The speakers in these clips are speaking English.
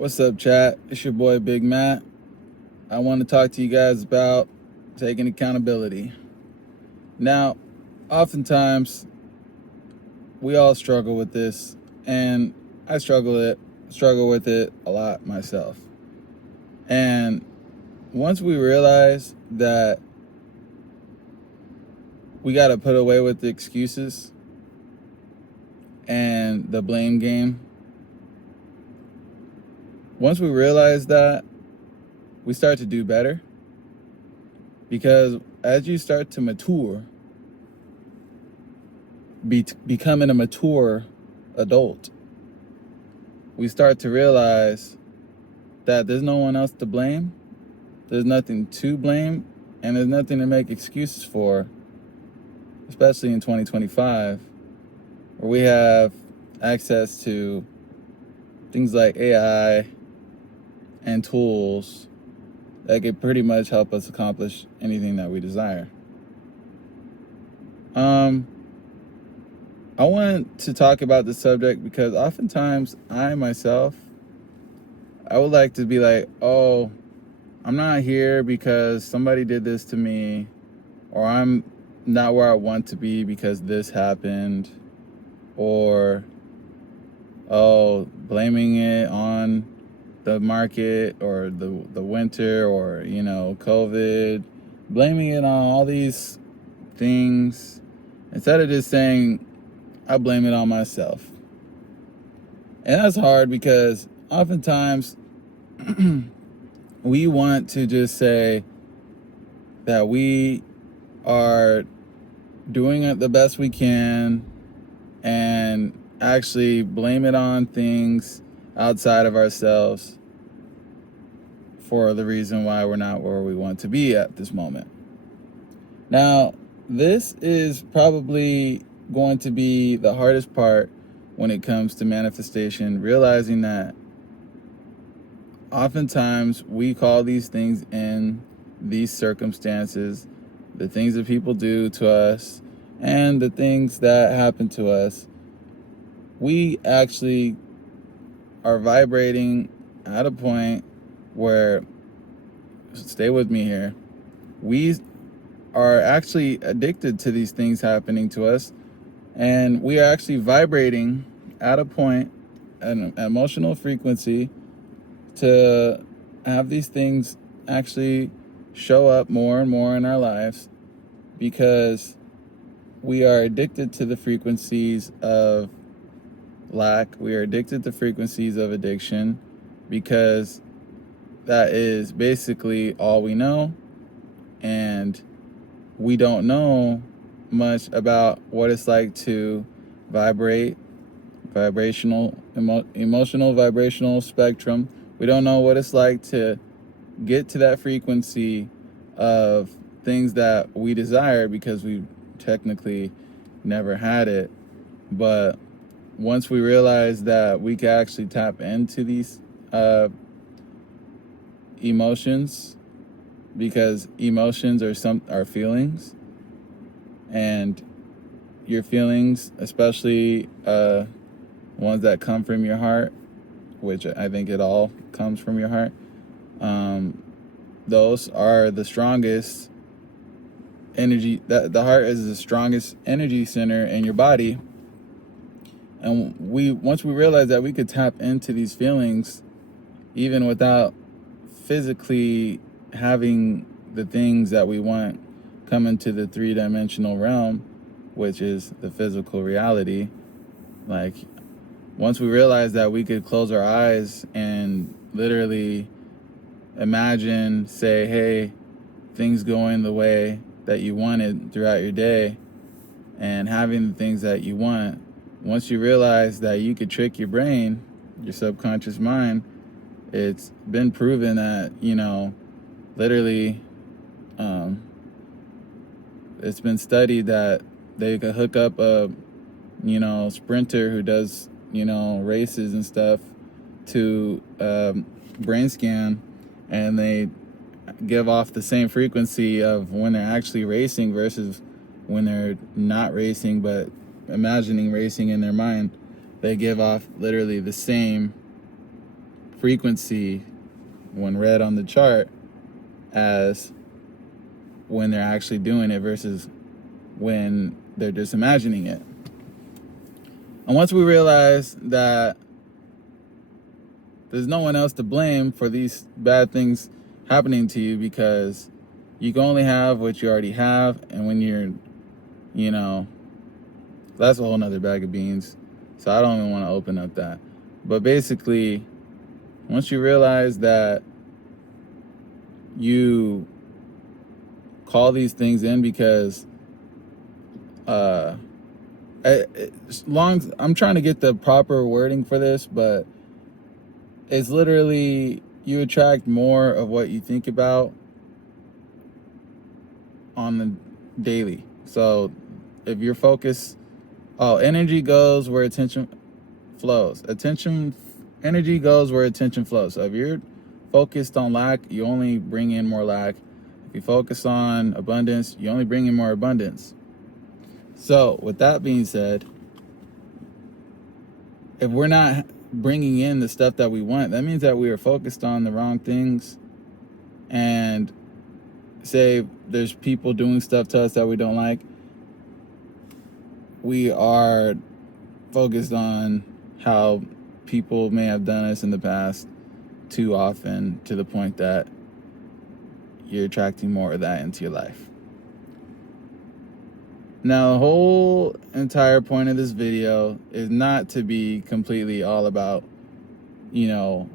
What's up, chat? It's your boy Big Matt. I want to talk to you guys about taking accountability. Now, oftentimes we all struggle with this, and I struggle with it a lot myself. And once we realize that we got to put away with the excuses and the blame game, once we realize that, we start to do better. Because as you start to mature, becoming a mature adult, we start to realize that there's no one else to blame, there's nothing to blame, and there's nothing to make excuses for, especially in 2025, where we have access to things like AI and tools that could pretty much help us accomplish anything that we desire. I want to talk about this subject because oftentimes I would like to be like, oh, I'm not here because somebody did this to me, or I'm not where I want to be because this happened, or, oh, blaming it on the market or the winter or, COVID, blaming it on all these things, instead of just saying, I blame it on myself. And that's hard because oftentimes we want to just say that we are doing it the best we can and actually blame it on things outside of ourselves for the reason why we're not where we want to be at this moment. Now, this is probably going to be the hardest part when it comes to manifestation, realizing that oftentimes we call these things in these circumstances, the things that people do to us and the things that happen to us, we actually are vibrating at a point where, stay with me here, we are actually addicted to these things happening to us. And we are actually vibrating at a point, an emotional frequency, to have these things actually show up more and more in our lives because we are addicted to the frequencies of lack. We are addicted to frequencies of addiction because that is basically all we know. And we don't know much about what it's like to vibrate, emotional vibrational spectrum. We don't know what it's like to get to that frequency of things that we desire because we technically never had it. But once we realize that we can actually tap into these emotions, because emotions are feelings, and your feelings, especially ones that come from your heart, which I think it all comes from your heart, those are the strongest energy. That the heart is the strongest energy center in your body. And once we realize that we could tap into these feelings even without physically having the things that we want come into the three-dimensional realm, which is the physical reality. Like, once we realize that we could close our eyes and literally imagine, say, hey, things going the way that you wanted throughout your day and having the things that you want, once you realize that you could trick your brain, your subconscious mind, it's been proven that, literally, it's been studied that they could hook up a, sprinter who does, races and stuff to brain scan, and they give off the same frequency of when they're actually racing versus when they're not racing but imagining racing in their mind. They give off literally the same frequency when read on the chart as when they're actually doing it versus when they're just imagining it. And once we realize that there's no one else to blame for these bad things happening to you, because you can only have what you already have, and when you're, that's a whole nother bag of beans, so I don't even want to open up that. But basically, once you realize that you call these things in, because I'm trying to get the proper wording for this, but it's literally you attract more of what you think about on the daily. So if you're focused, energy goes where attention flows. Energy goes where attention flows. So if you're focused on lack, you only bring in more lack. If you focus on abundance, you only bring in more abundance. So with that being said, if we're not bringing in the stuff that we want, that means that we are focused on the wrong things. And say there's people doing stuff to us that we don't like, we are focused on how people may have done us in the past too often, to the point that you're attracting more of that into your life. Now, the whole entire point of this video is not to be completely all about, the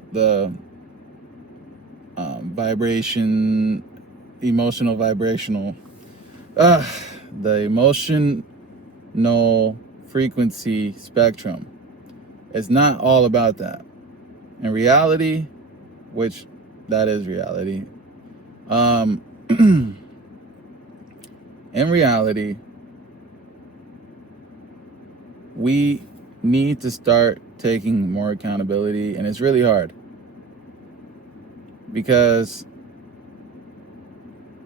the emotional frequency spectrum. It's not all about that. In reality, which that is reality, in reality, we need to start taking more accountability, and it's really hard because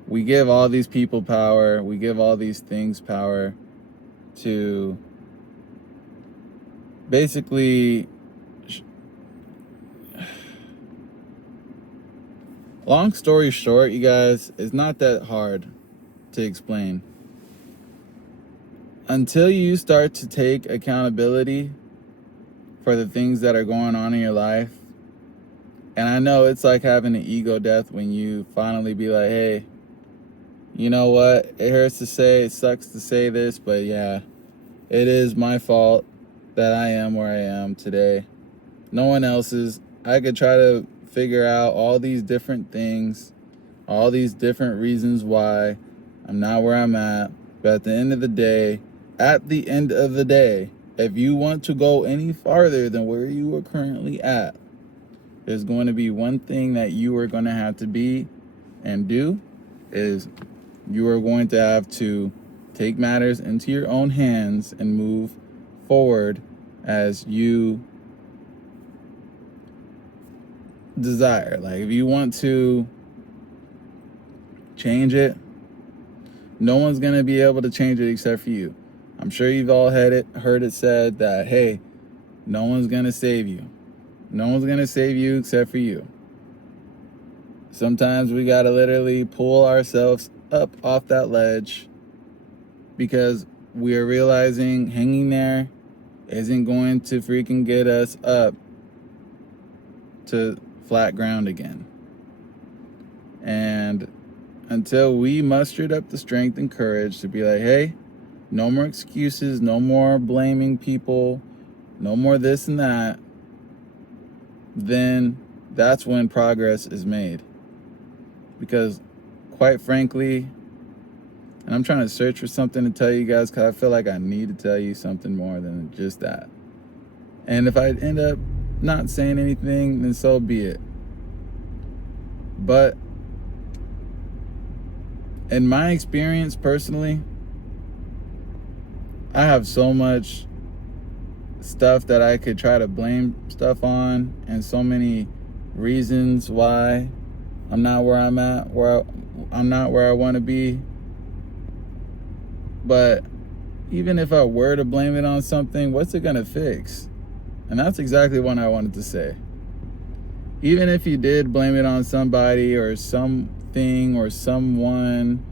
we give all these people power, we give all these things power to basically, long story short, you guys, it's not that hard to explain. Until you start to take accountability for the things that are going on in your life, and I know it's like having an ego death when you finally be like, hey, you know what? It hurts to say, it sucks to say this, but yeah, it is my fault that I am where I am today. No one else's. I could try to figure out all these different things, all these different reasons why I'm not where I'm at. But at the end of the day, if you want to go any farther than where you are currently at, there's going to be one thing that you are going to have to be and do, is you are going to have to take matters into your own hands and move forward as you desire. Like, if you want to change it, no one's going to be able to change it except for you. I'm sure you've all heard it said that, hey, no one's going to save you. No one's going to save you except for you. Sometimes we got to literally pull ourselves up off that ledge because we are realizing hanging there isn't going to freaking get us up to flat ground again. And until we mustered up the strength and courage to be like, hey, no more excuses, no more blaming people, no more this and that, then that's when progress is made. Because quite frankly, and I'm trying to search for something to tell you guys because I feel like I need to tell you something more than just that. And if I end up not saying anything, then so be it. But in my experience personally, I have so much stuff that I could try to blame stuff on, and so many reasons why I'm not where I'm at, I'm not where I want to be. But even if I were to blame it on something, what's it gonna fix? And that's exactly what I wanted to say. even if you did blame it on somebody or something or someone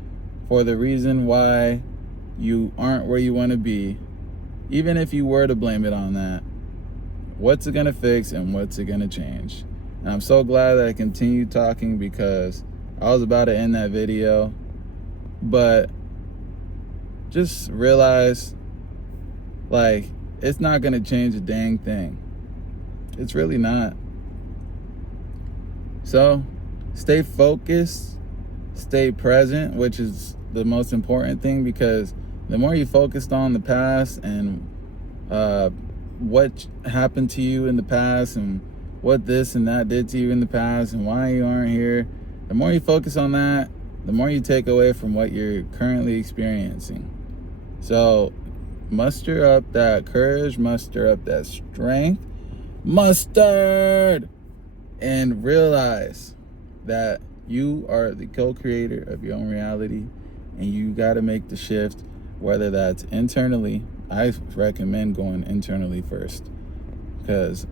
for the reason why you aren't where you want to be, even if you were to blame it on that, what's it going to fix and what's it going to change? And I'm so glad that I continued talking, because I was about to end that video, but just realize, like, it's not going to change a dang thing. It's really not. So stay focused, stay present, which is the most important thing, because the more you focused on the past and what happened to you in the past and what this and that did to you in the past and why you aren't here, the more you focus on that, the more you take away from what you're currently experiencing. So muster up that courage, muster up that strength, mustard, and realize that you are the co-creator of your own reality, and you got to make the shift, whether that's internally. I recommend going internally first, because,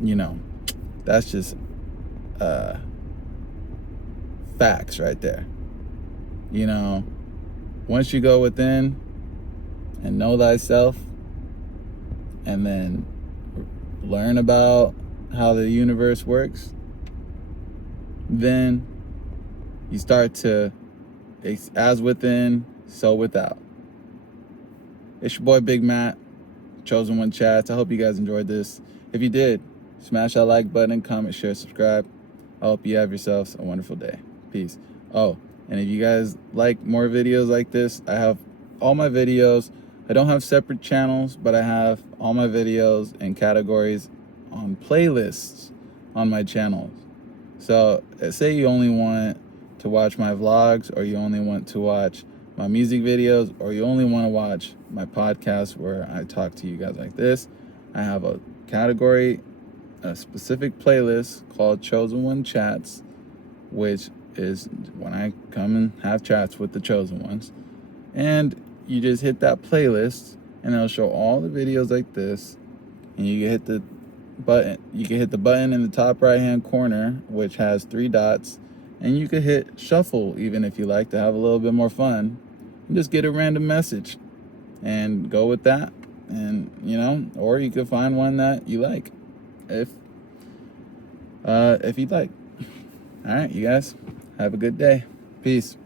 you know, that's just facts right there. You know, once you go within and know thyself, and then learn about how the universe works, then you start to, as within, so without. It's your boy Big Matt, Chosen One Chats. I hope you guys enjoyed this. If you did, smash that like button, comment, share, subscribe. I hope you have yourselves a wonderful day. Peace. Oh, and if you guys like more videos like this, I have all my videos. I don't have separate channels, but I have all my videos and categories on playlists on my channels. So say you only want to watch my vlogs, or you only want to watch my music videos, or you only want to watch my podcast where I talk to you guys like this, I have a category, a specific playlist called Chosen One Chats, which is when I come and have chats with the chosen ones. And you just hit that playlist and it'll show all the videos like this, and you can hit the button. You can hit the button in the top right hand corner, which has 3 dots, and you could hit shuffle even if you like to have a little bit more fun and just get a random message and go with that. And you know, or you could find one that you like if you'd like. All right, you guys have a good day. Peace.